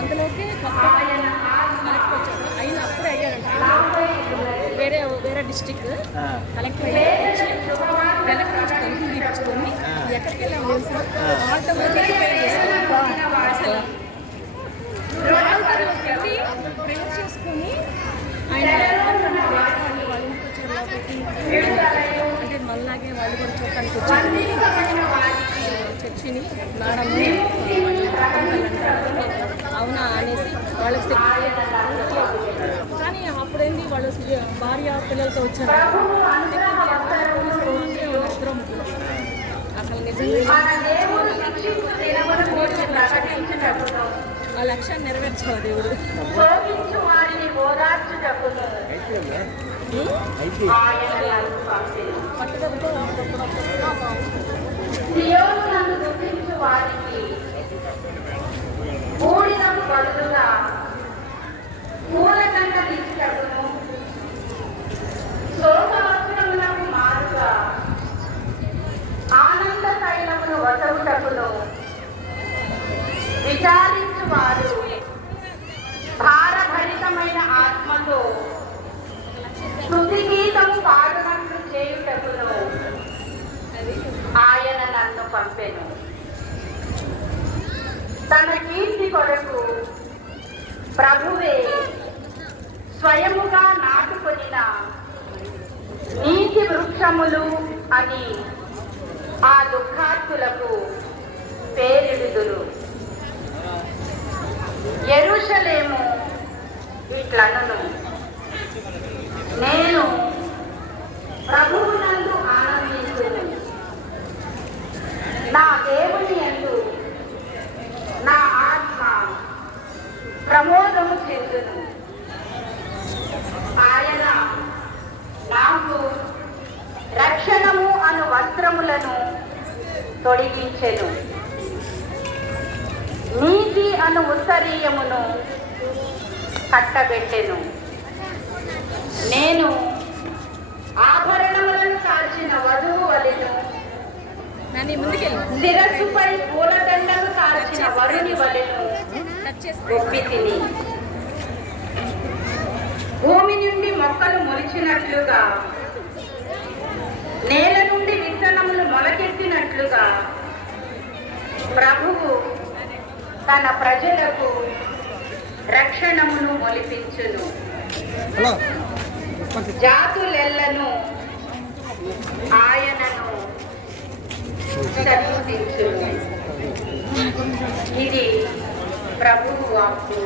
అందులోకి కలెక్టర్ వచ్చాడు. అయిన అప్పుడే అయ్యాడంట. వేరే డిస్టిక్ కలెక్టర్ వచ్చి వెనక్కి వచ్చి తలుపులు తీపించుకొని ఎక్కడికి వెళ్ళాము ఆటోలో అసలు వెళ్ళి ప్రేయర్ చేసుకొని ఆయన వాళ్ళ ఇంటికి వచ్చారు. అంటే మళ్ళాగే వాళ్ళు కూడా చూడటానికి వచ్చారు. చర్చిని మేడం అవునా అనేసి వాళ్ళకి కానీ అప్పుడేంటి వాళ్ళు భార్య పిల్లలతో వచ్చారు. అసలు నిజంగా ఆ లక్ష్యాన్ని నెరవేర్చాలి దేవుడు. పట్టుదలతో ఆనంద తైలమును వసవుటకును విచారించు వారు భారభరితమైన ఆత్మతో స్తుతి గీతము పాడునట్లు చేయుటకును ఆయన నన్ను పంపెను. తన కీర్తి కొరకు ప్రభువే స్వయముగా నాటుకొనిన నీతి వృక్షములు అని ఆ దుఃఖార్తులకు పేరిడుదురు. యెరూషలేము ఇట్లనును, నేను ప్రభువునందు ఆనందించును, నా దేవుని యందు నా ఆత్మ ప్రమోదము చెందును. ఆయన నాకు రక్షణము అను వస్త్రములను తొడిగించెను, నీతి అను ఉత్తరీయమును కట్టబెట్టెను. నేను ఆభరణములను కాల్చిన వధువు వలెను, శిరస్సుపై పూలదండను కాల్చిన వరుని వలెను ఒప్పి తిని. భూమి నుండి మొక్కలు మొలిచినట్లుగా, నేల నుండి విత్తనములు మొలకెత్తినట్లుగా ప్రభువు తన ప్రజలకు రక్షణమును మొలిపించును. జాతులెల్లను ఆయనను సన్నుతించును. ఇది ప్రభువు వాక్కు.